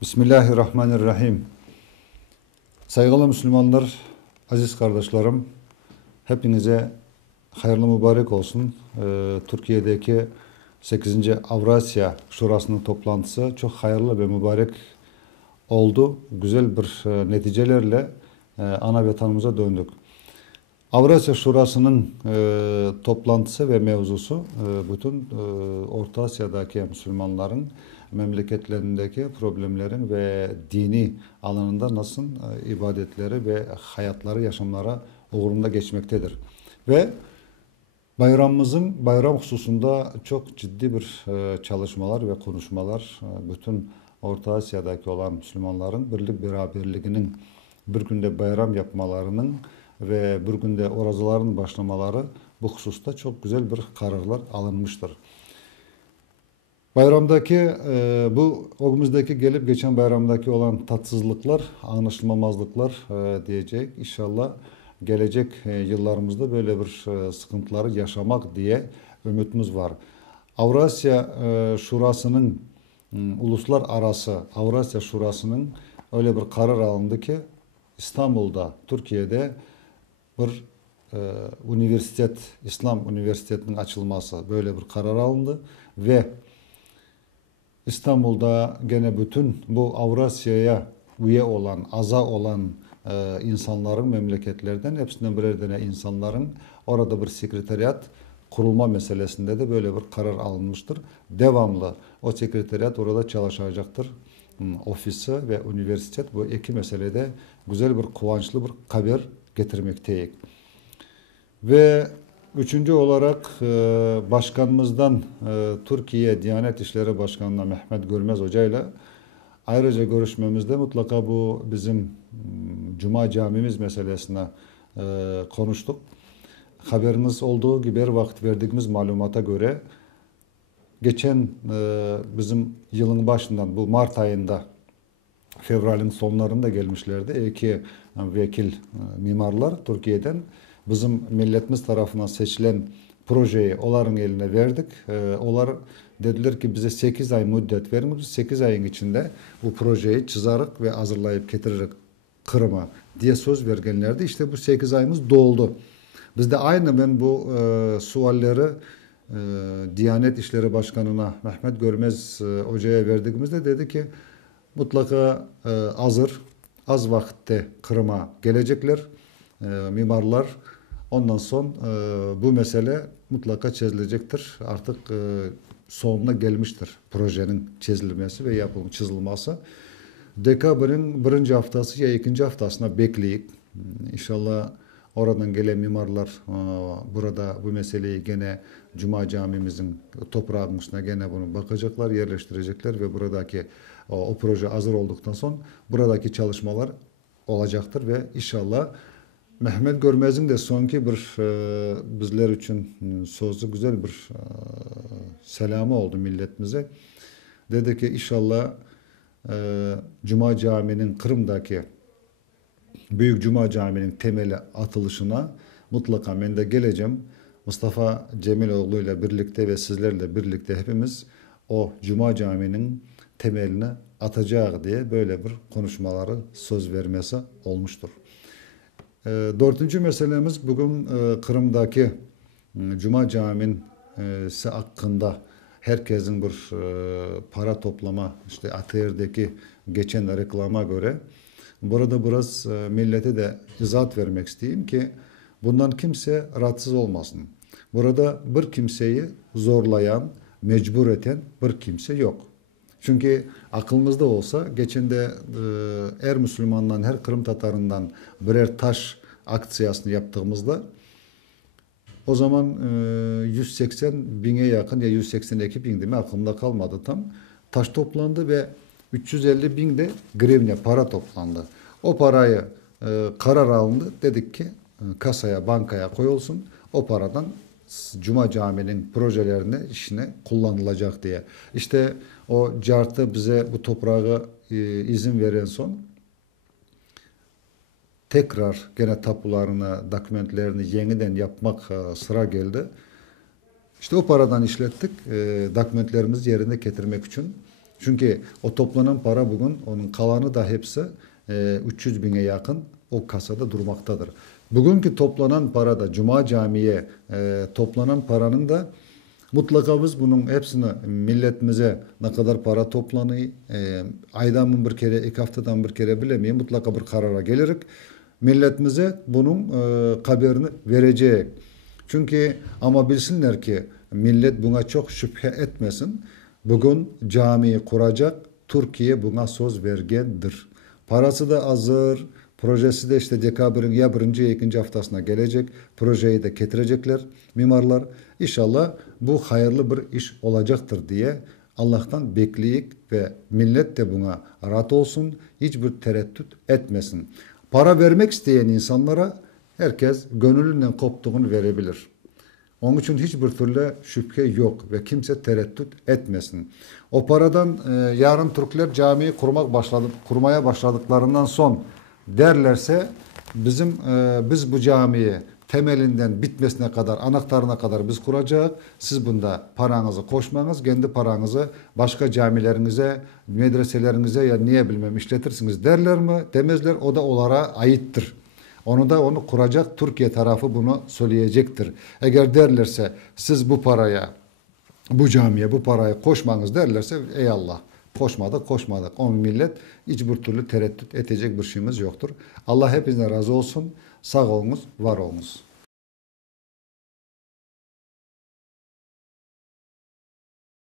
Bismillahirrahmanirrahim. Saygılı Müslümanlar, aziz kardeşlerim, hepinize hayırlı mübarek olsun. Türkiye'deki 8. Avrasya Şurası'nın toplantısı çok hayırlı ve mübarek oldu. Güzel bir neticelerle ana vatanımıza döndük. Avrasya Şurası'nın toplantısı ve mevzusu bütün Orta Asya'daki Müslümanların memleketlerindeki problemlerin ve dini alanında nasıl ibadetleri ve hayatları, yaşamlara uğrunda geçmektedir. Ve bayram hususunda çok ciddi bir çalışmalar ve konuşmalar bütün Orta Asya'daki olan Müslümanların birlik beraberliğinin bir günde bayram yapmalarının ve bir günde orazaların başlamaları bu hususta çok güzel bir kararlar alınmıştır. Bayramdaki bu önümüzdeki gelip geçen bayramdaki olan tatsızlıklar, anlaşılmamazlıklar diyecek. İnşallah gelecek yıllarımızda böyle bir sıkıntıları yaşamak diye ümitimiz var. Avrasya Şurası'nın uluslararası Avrasya Şurası'nın öyle bir karar alındı ki İstanbul'da, Türkiye'de bir üniversitet, İslam Üniversitesi'nin açılması böyle bir karar alındı ve İstanbul'da gene bütün bu Avrasya'ya üye olan, aza olan insanların memleketlerden hepsinden birer tane insanların orada bir sekretariat kurulma meselesinde de böyle bir karar alınmıştır. Devamlı o sekretariat orada çalışacaktır. Ofisi ve üniversitet bu iki meselede güzel bir kıvançlı bir haber getirmekteyiz. Ve üçüncü olarak başkanımızdan Türkiye Diyanet İşleri Başkanı'na Mehmet Görmez Hoca ile ayrıca görüşmemizde mutlaka bu bizim Cuma camimiz meselesine konuştuk. Haberiniz olduğu gibi her vakit verdiğimiz malumata göre geçen bizim yılın başından bu Mart ayında fevralin sonlarında gelmişlerdi. İki vekil mimarlar Türkiye'den bizim milletimiz tarafından seçilen projeyi onların eline verdik. Onlar dediler ki bize 8 ay müddet verin. 8 ayın içinde bu projeyi çizerek ve hazırlayıp getirerek Kırım'a diye söz vergenlerdi. İşte bu 8 ayımız doldu. Biz de aynı ben bu sualleri Diyanet İşleri Başkanı'na Mehmet Görmez Hoca'ya verdiğimizde dedi ki mutlaka hazır, az vakitte Kırım'a gelecekler mimarlar. Ondan sonra bu mesele mutlaka çözülecektir. Artık sonuna gelmiştir projenin çizilmesi ve çizilmesi. Dekabr'ın birinci haftası ya ikinci haftasına bekleyip inşallah oradan gelen mimarlar burada bu meseleyi gene Cuma camimizin toprağının üstüne gene bunu bakacaklar, yerleştirecekler ve buradaki o proje hazır olduktan sonra buradaki çalışmalar olacaktır ve inşallah Mehmet Görmez'in de sonki bir bizler için sözlü güzel bir selamı oldu milletimize. Dedi ki inşallah Cuma Camii'nin Kırım'daki Büyük Cuma Camii'nin temeli atılışına mutlaka ben de geleceğim. Mustafa Cemiloğlu ile birlikte ve sizlerle birlikte hepimiz o Cuma Camii'nin temelini atacak diye böyle bir konuşmaları söz vermesi olmuştur. Dördüncü meselemiz bugün Kırım'daki Cuma Camii'si hakkında herkesin bir para toplama, işte Atayır'daki geçen reklama göre burada biraz millete de izahat vermek isteyeyim ki bundan kimse rahatsız olmasın. Burada bir kimseyi zorlayan, mecbur eden bir kimse yok. Çünkü aklımızda olsa geçen de her Müslümandan, her Kırım Tatarından birer taş aksiyasını yaptığımızda o zaman 180 bine yakın ya 182 bin değil mi aklımda kalmadı tam. Taş toplandı ve 350 bin de grivne para toplandı. O parayı karar alındı. Dedik ki kasaya, bankaya koyulsun. O paradan Cuma Camii'nin projelerine, işine kullanılacak diye. İşte o cartı bize bu toprağı izin veren son tekrar gene tapularını, dokümentlerini yeniden yapmak sıra geldi. İşte o paradan işlettik dokümentlerimizi yerine getirmek için. Çünkü o toplanan para bugün onun kalanı da hepsi 300 bine yakın o kasada durmaktadır. Bugünkü toplanan para da Cuma Camii'ye toplanan paranın da mutlaka biz bunun hepsini milletimize ne kadar para toplanıyor, aydan bir kere, 2 haftadan bir kere bilemeyim, mutlaka bir karara gelirik. Milletimize bunun haberini verecek. Çünkü ama bilsinler ki millet buna çok şüphe etmesin. Bugün camiyi kuracak, Türkiye buna söz vergendir. Parası da hazır, projesi de işte dekabrın ya birinci ya ikinci haftasına gelecek. Projeyi de getirecekler mimarlar. İnşallah bu hayırlı bir iş olacaktır diye Allah'tan bekleyik ve millet de buna rahat olsun, hiçbir tereddüt etmesin. Para vermek isteyen insanlara herkes gönlünden koptuğunu verebilir. Onun için hiçbir türlü şüphe yok ve kimse tereddüt etmesin. O paradan yarın Türkler camiyi kurmaya başladıklarından son derlerse biz bu camiyi temelinden bitmesine kadar, anahtarına kadar biz kuracağız. Siz bunda paranızı koşmanız, kendi paranızı başka camilerinize, medreselerinize ya niye bilmem işletirsiniz derler mi? Demezler. O da onlara aittir. Onu kuracak Türkiye tarafı bunu söyleyecektir. Eğer derlerse siz bu paraya, bu camiye bu parayı koşmanız derlerse ey Allah koşmadık. O millet hiçbir türlü tereddüt edecek bir şeyimiz yoktur. Allah hepinize razı olsun. Sağ olunuz, var olunuz.